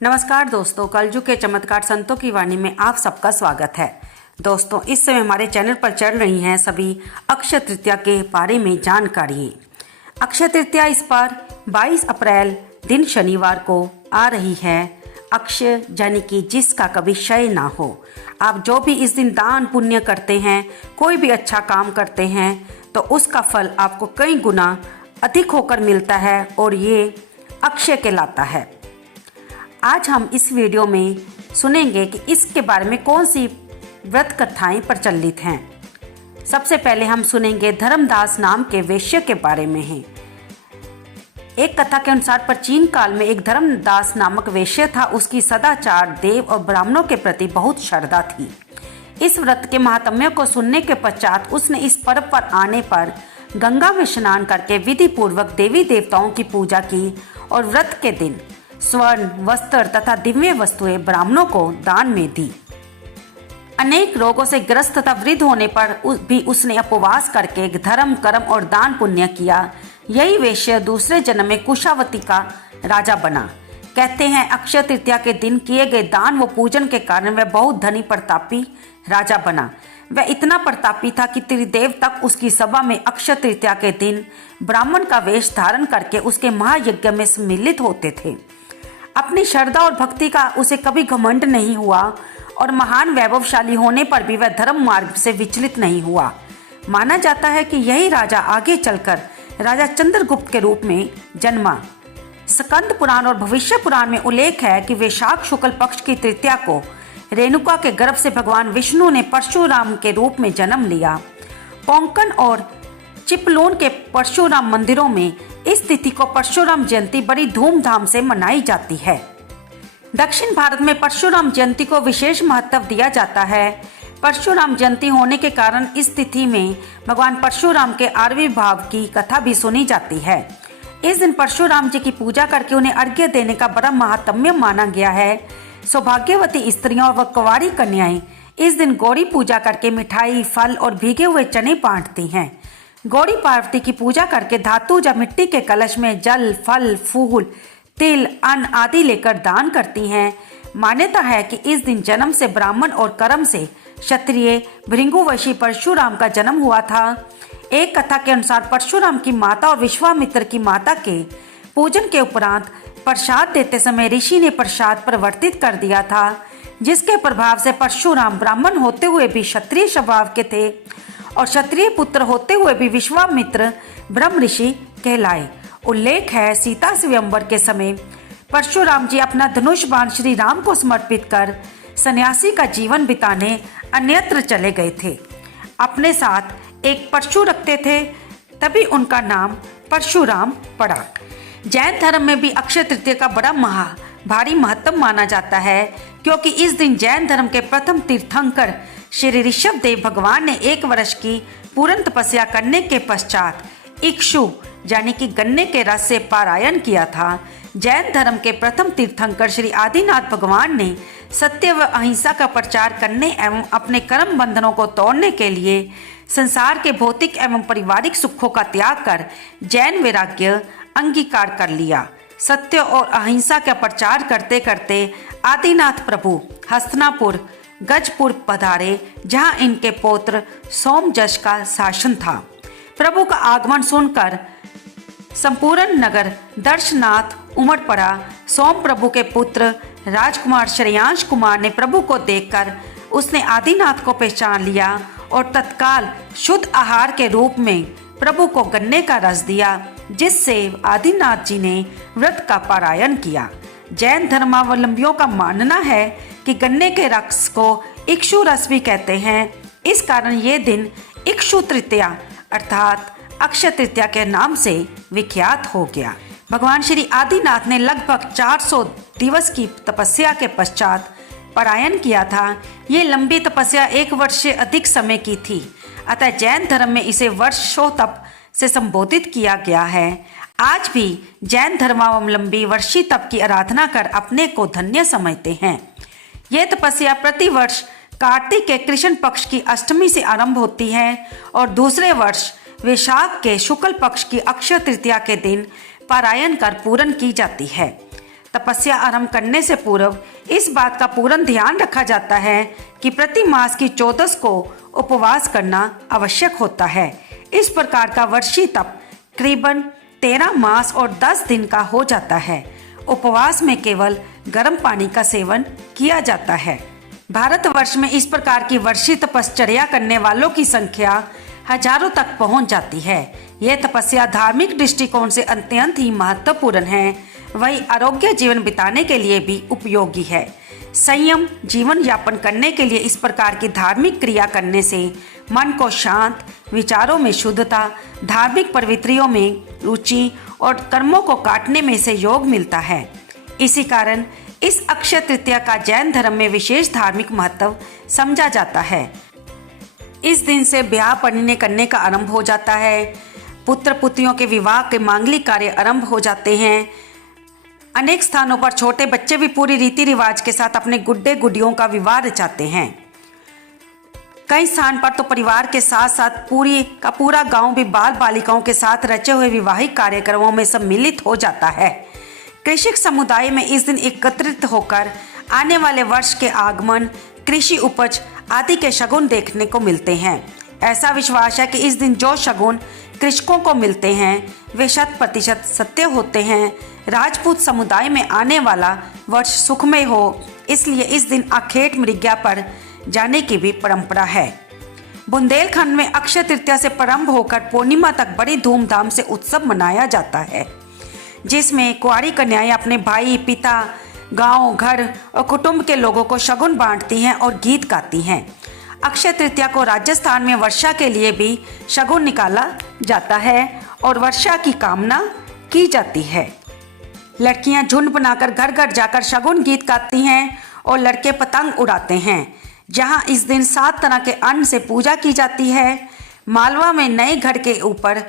नमस्कार दोस्तों, कलयुग के चमत्कार संतों की वाणी में आप सबका स्वागत है। दोस्तों, इस समय हमारे चैनल पर चल रही हैं सभी अक्षय तृतीया के बारे में जानकारी। अक्षय तृतीया इस बार 22 अप्रैल दिन शनिवार को आ रही है। अक्षय यानी कि जिसका कभी क्षय ना हो। आप जो भी इस दिन दान पुण्य करते हैं, कोई भी अच्छा काम करते हैं, तो उसका फल आपको कई गुना अधिक होकर मिलता है और ये अक्षय कहलाता है। आज हम इस वीडियो में सुनेंगे कि इसके बारे में कौन सी व्रत कथाएं प्रचलित हैं। सबसे पहले हम सुनेंगे धर्मदास नाम के वैश्य के बारे में है। एक कथा के अनुसार प्राचीन काल में एक धर्मदास नामक वैश्य था। उसकी सदाचार, देव और ब्राह्मणों के प्रति बहुत श्रद्धा थी। इस व्रत के महात्म्य को सुनने के पश्चात उसने इस पर्व पर आने पर गंगा में स्नान करके विधि पूर्वक देवी देवताओं की पूजा की और व्रत के दिन स्वर्ण, वस्त्र तथा दिव्य वस्तुएं ब्राह्मणों को दान में दी। अनेक रोगों से ग्रस्त तथा वृद्ध होने पर भी उसने उपवास करके धर्म, कर्म और दान पुण्य किया। यही वैश्य दूसरे जन्म में कुशावती का राजा बना। कहते हैं अक्षय तृतीया के दिन किए गए दान व पूजन के कारण वह बहुत धनी प्रतापी राजा बना। वह इतना प्रतापी था कि त्रिदेव तक उसकी सभा में अक्षय तृतीया के दिन ब्राह्मण का वेश धारण करके उसके महायज्ञ में सम्मिलित होते थे। अपनी श्रद्धा और भक्ति का उसे कभी घमंड नहीं हुआ और महान वैभवशाली होने पर भी वह धर्म मार्ग से विचलित नहीं हुआ। माना जाता है कि यही राजा आगे चलकर राजा चंद्रगुप्त के रूप में जन्मा। स्कंद पुराण और भविष्य पुराण में उल्लेख है कि वैशाख शुक्ल पक्ष की तृतीया को रेणुका के गर्भ से भगवान विष्णु ने परशुराम के रूप में जन्म लिया। कोंकण और चिपलोन के परशुराम मंदिरों में इस तिथि को परशुराम जयंती बड़ी धूमधाम से मनाई जाती है। दक्षिण भारत में परशुराम जयंती को विशेष महत्व दिया जाता है। परशुराम जयंती होने के कारण इस तिथि में भगवान परशुराम के आविर्भाव की कथा भी सुनी जाती है। इस दिन परशुराम जी की पूजा करके उन्हें अर्घ्य देने का बड़ा महात्म्य माना गया है। सौभाग्यवती स्त्रियां व कुंवारी कन्याएं इस दिन गौरी पूजा करके मिठाई, फल और भीगे हुए चने बांटती हैं। गौरी पार्वती की पूजा करके धातु या मिट्टी के कलश में जल, फल, फूल, तिल, अन्न आदि लेकर दान करती हैं। मान्यता है कि इस दिन जन्म से ब्राह्मण और कर्म से क्षत्रिय भृंगुवंशी परशुराम का जन्म हुआ था। एक कथा के अनुसार परशुराम की माता और विश्वामित्र की माता के पूजन के उपरांत प्रसाद देते समय ऋषि ने प्रसाद परिवर्तित कर दिया था, जिसके प्रभाव से परशुराम ब्राह्मण होते हुए भी क्षत्रिय स्वभाव के थे और क्षत्रिय पुत्र होते हुए भी विश्वामित्र ब्रह्म ऋषि कहलाए। उल्लेख है सीता स्वयंवर के समय परशुराम जी अपना धनुष बाण श्री राम को समर्पित कर सन्यासी का जीवन बिताने अन्यत्र चले गए थे। अपने साथ एक परशु रखते थे, तभी उनका नाम परशुराम पड़ा। जैन धर्म में भी अक्षय तृतीया का बड़ा भारी महत्व माना जाता है, क्योंकि इस दिन जैन धर्म के प्रथम तीर्थंकर श्री ऋषभ देव भगवान ने 1 वर्ष की पूर्ण तपस्या करने के पश्चात इक्षु यानी कि गन्ने के रस से पारायण किया था। जैन धर्म के प्रथम तीर्थंकर श्री आदिनाथ भगवान ने सत्य व अहिंसा का प्रचार करने एवं अपने कर्म बंधनों को तोड़ने के लिए संसार के भौतिक एवं पारिवारिक सुखों का त्याग कर जैन वैराग्य अंगीकार कर लिया। सत्य और अहिंसा का प्रचार करते करते आदिनाथ प्रभु हस्तिनापुर गजपुर पधारे, जहां इनके पौत्र सोमजश का शासन था। प्रभु का आगमन सुनकर संपूर्ण नगर दर्शनाथ उमड़ पड़ा। सोम प्रभु के पुत्र राजकुमार श्रेयांश कुमार ने प्रभु को देखकर उसने आदिनाथ को पहचान लिया और तत्काल शुद्ध आहार के रूप में प्रभु को गन्ने का रस दिया, जिससे आदिनाथ जी ने व्रत का पारायण किया। जैन धर्मावलंबियों का मानना है कि गन्ने के रस को इक्षु रस भी कहते हैं। इस कारण ये दिन इक्षु तृतीया अर्थात अक्षय तृतीया के नाम से विख्यात हो गया। भगवान श्री आदिनाथ ने लगभग 400 दिवस की तपस्या के पश्चात पारायण किया था। ये लंबी तपस्या 1 वर्ष से अधिक समय की थी, अतः जैन धर्म में इसे वर्षों तप से संबोधित किया गया है। आज भी जैन धर्मावलंबी वर्षी तप की आराधना कर अपने को धन्य समझते हैं। यह तपस्या प्रतिवर्ष कार्तिक के कृष्ण पक्ष की अष्टमी से आरंभ होती है और दूसरे वर्ष वैशाख के शुक्ल पक्ष की अक्षय तृतीया के दिन पारायण कर पूर्ण की जाती है। तपस्या आरंभ करने से पूर्व इस बात का पूर्ण ध्यान रखा जाता है कि प्रति मास की 14 को उपवास करना आवश्यक होता है। इस प्रकार का वर्षीय तप करीबन 13 मास और 10 दिन का हो जाता है। उपवास में केवल गर्म पानी का सेवन किया जाता है। भारतवर्ष में इस प्रकार की वर्षीय तपश्चर्या करने वालों की संख्या हजारों तक पहुंच जाती है। यह तपस्या धार्मिक दृष्टिकोण से अत्यंत ही महत्वपूर्ण है, वही आरोग्य जीवन बिताने के लिए भी उपयोगी है। संयम जीवन यापन करने के लिए इस प्रकार की धार्मिक क्रिया करने से मन को शांत, विचारों में शुद्धता, धार्मिक प्रवृत्तियों में रुचि और कर्मों को काटने में से योग मिलता है। इसी कारण इस अक्षय तृतीया का जैन धर्म में विशेष धार्मिक महत्व समझा जाता है। इस दिन से ब्याह परिणय करने का आरंभ हो जाता है। पुत्र पुत्रियों के विवाह के मांगलिक कार्य आरंभ हो जाते हैं। अनेक स्थानों पर छोटे बच्चे भी पूरी रीति रिवाज के साथ अपने गुड्डे गुडियों का विवाह रचाते हैं। कई स्थान पर तो परिवार के साथ साथ पूरा गांव भी बाल बालिकाओं के साथ रचे हुए विवाहिक कार्यक्रमों में सम्मिलित हो जाता है। कृषक समुदाय में इस दिन एकत्रित होकर आने वाले वर्ष के आगमन, कृषि उपज आदि के शगुन देखने को मिलते हैं। ऐसा विश्वास है कि इस दिन जो शगुन कृषकों को मिलते हैं वे 100% सत्य होते हैं। राजपूत समुदाय में आने वाला वर्ष सुखमय हो, इसलिए इस दिन आखेट मृग्या पर जाने की भी परंपरा है। बुंदेलखंड में अक्षय तृतीया से प्रारंभ होकर पूर्णिमा तक बड़ी धूमधाम से उत्सव मनाया जाता है, जिसमें कुंवारी कन्याएं अपने भाई, पिता, गांव, घर और कुटुंब के लोगों को शगुन बांटती हैं और गीत गाती हैं। अक्षय तृतीया को राजस्थान में वर्षा के लिए भी शगुन निकाला जाता है और वर्षा की कामना की जाती है। लड़कियां झुंड बनाकर घर घर जाकर शगुन गीत गाती हैं और लड़के पतंग उड़ाते हैं। जहां इस दिन 7 तरह के अन्न से पूजा की जाती है। मालवा में नए घर के ऊपर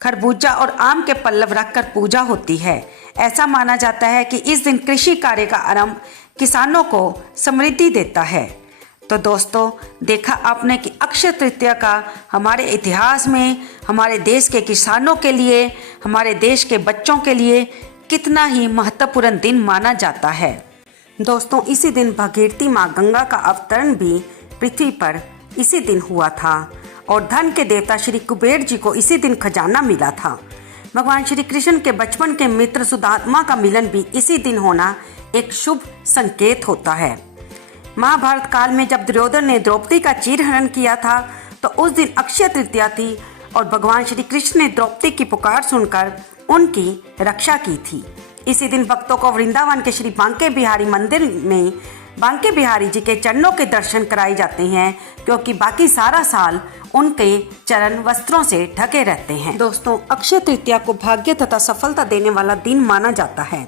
खरबूजा और आम के पल्लव रखकर पूजा होती है। ऐसा माना जाता है कि इस दिन कृषि कार्य का आरंभ किसानों को समृद्धि देता है। तो दोस्तों, देखा आपने कि अक्षय तृतीया का हमारे इतिहास में हमारे देश के किसानों के लिए, हमारे देश के बच्चों के लिए कितना ही महत्वपूर्ण दिन माना जाता है। दोस्तों, इसी दिन भागीरथी माँ गंगा का अवतरण भी पृथ्वी पर इसी दिन हुआ था और धन के देवता श्री कुबेर जी को इसी दिन खजाना मिला था। भगवान श्री कृष्ण के बचपन के मित्र सुदामा का मिलन भी इसी दिन होना एक शुभ संकेत होता है। महाभारत काल में जब दुर्योधन ने द्रौपदी का चीरहरण किया था तो उस दिन अक्षय तृतीया थी और भगवान श्री कृष्ण ने द्रौपदी की पुकार सुनकर उनकी रक्षा की थी। इसी दिन भक्तों को वृंदावन के श्री बांके बिहारी मंदिर में बांके बिहारी जी के चरणों के दर्शन कराए जाते हैं, क्योंकि बाकी सारा साल उनके चरण वस्त्रों से ढके रहते हैं। दोस्तों, अक्षय तृतीया को भाग्य तथा सफलता देने वाला दिन माना जाता है।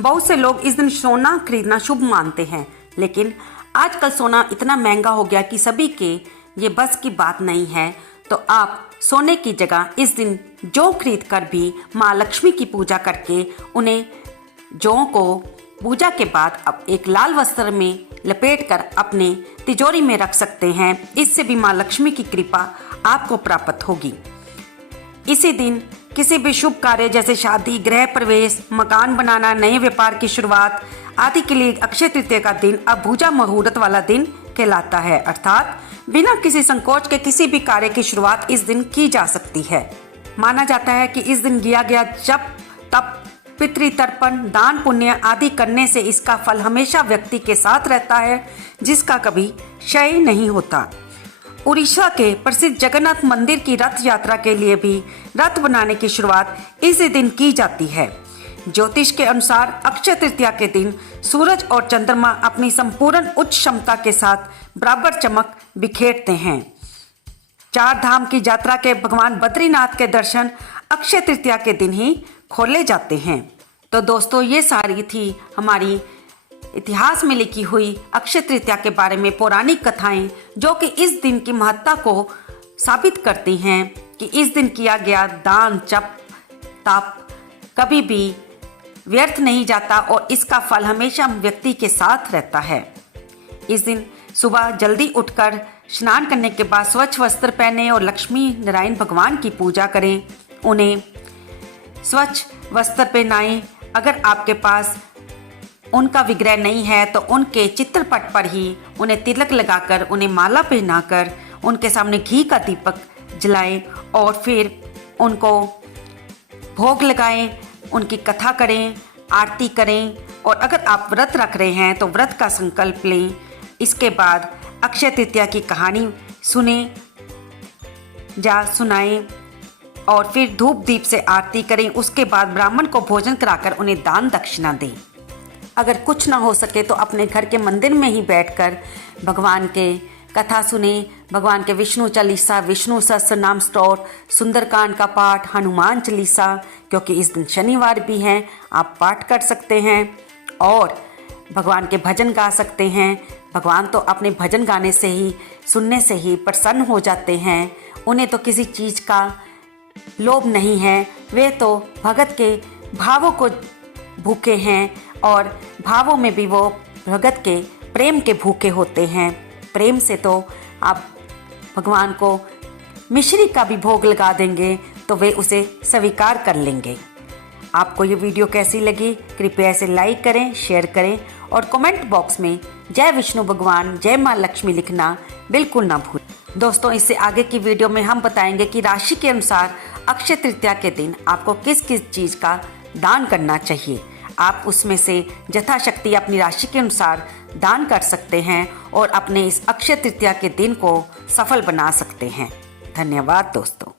बहुत से लोग इस दिन सोना खरीदना शुभ मानते हैं, लेकिन आजकल सोना इतना महंगा हो गया कि सभी के ये बस की बात नहीं है। तो आप सोने की जगह इस दिन जौ खरीद कर भी माँ लक्ष्मी की पूजा करके उन्हें जौ को पूजा के बाद अब एक लाल वस्त्र में लपेटकर अपने तिजोरी में रख सकते हैं। इससे भी माँ लक्ष्मी की कृपा आपको प्राप्त होगी। इसी दिन किसी भी शुभ कार्य जैसे शादी, गृह प्रवेश, मकान बनाना, नए व्यापार की शुरुआत आदि के लिए अक्षय तृतीया का दिन अभूजा मुहूर्त वाला दिन कहलाता है। अर्थात बिना किसी संकोच के किसी भी कार्य की शुरुआत इस दिन की जा सकती है। माना जाता है कि इस दिन किया गया जप, तप, पितृतर्पण, दान पुण्य आदि करने से इसका फल हमेशा व्यक्ति के साथ रहता है, जिसका कभी क्षय नहीं होता। उड़ीसा के प्रसिद्ध जगन्नाथ मंदिर की रथ यात्रा के लिए भी रथ बनाने की शुरुआत इसी दिन की जाती है। ज्योतिष के अनुसार अक्षय तृतीया के दिन सूरज और चंद्रमा अपनी संपूर्ण उच्च क्षमता के साथ बराबर चमक बिखेरते हैं। 4 धाम की यात्रा के भगवान बद्रीनाथ के दर्शन अक्षय तृतीया के दिन ही खोले जाते हैं। तो दोस्तों, ये सारी थी हमारी इतिहास में लिखी हुई अक्षय तृतीया के बारे में पौराणिक कथाएं, जो कि इस दिन की महत्ता को साबित करती हैं कि इस दिन किया गया दान, जप, तप कभी भी व्यर्थ नहीं जाता और इसका फल हमेशा व्यक्ति के साथ रहता है। इस दिन सुबह जल्दी उठकर स्नान करने के बाद स्वच्छ वस्त्र पहने और लक्ष्मी नारायण भगवान की पूजा करें। उन्हें स्वच्छ वस्त्र पहनाएं। अगर आपके पास उनका विग्रह नहीं है तो उनके चित्रपट पर ही उन्हें तिलक लगाकर, उन्हें माला पहनाकर, उनके सामने घी का दीपक जलाएं और फिर उनको भोग लगाएं, उनकी कथा करें, आरती करें। और अगर आप व्रत रख रहे हैं तो व्रत का संकल्प लें। इसके बाद अक्षय तृतीया की कहानी सुने या सुनाएं और फिर धूप दीप से आरती करें। उसके बाद ब्राह्मण को भोजन कराकर उन्हें दान दक्षिणा दें। अगर कुछ ना हो सके तो अपने घर के मंदिर में ही बैठकर भगवान के कथा सुने, भगवान के विष्णु चालीसा, विष्णु सहस्त्र नाम स्तोत्र, सुंदरकांड का पाठ, हनुमान चालीसा, क्योंकि इस दिन शनिवार भी है, आप पाठ कर सकते हैं और भगवान के भजन गा सकते हैं। भगवान तो अपने भजन गाने से ही, सुनने से ही प्रसन्न हो जाते हैं। उन्हें तो किसी चीज़ का लोभ नहीं है, वे तो भगत के भावों को भूखे हैं और भावों में भी वो भगत के प्रेम के भूखे होते हैं। प्रेम से तो आप भगवान को मिश्री का भी भोग लगा देंगे तो वे उसे स्वीकार कर लेंगे। आपको ये वीडियो कैसी लगी? कृपया इसे लाइक करें, शेयर करें और कमेंट बॉक्स में जय विष्णु भगवान, जय माँ लक्ष्मी लिखना बिल्कुल ना भूलें। दोस्तों, इससे आगे की वीडियो में हम बताएंगे कि राशि के अनुसार अक्षय तृतीया के दिन आपको किस किस चीज़ का दान करना चाहिए। आप उसमें से यथाशक्ति अपनी राशि के अनुसार दान कर सकते हैं और अपने इस अक्षय तृतीया के दिन को सफल बना सकते हैं। धन्यवाद दोस्तों।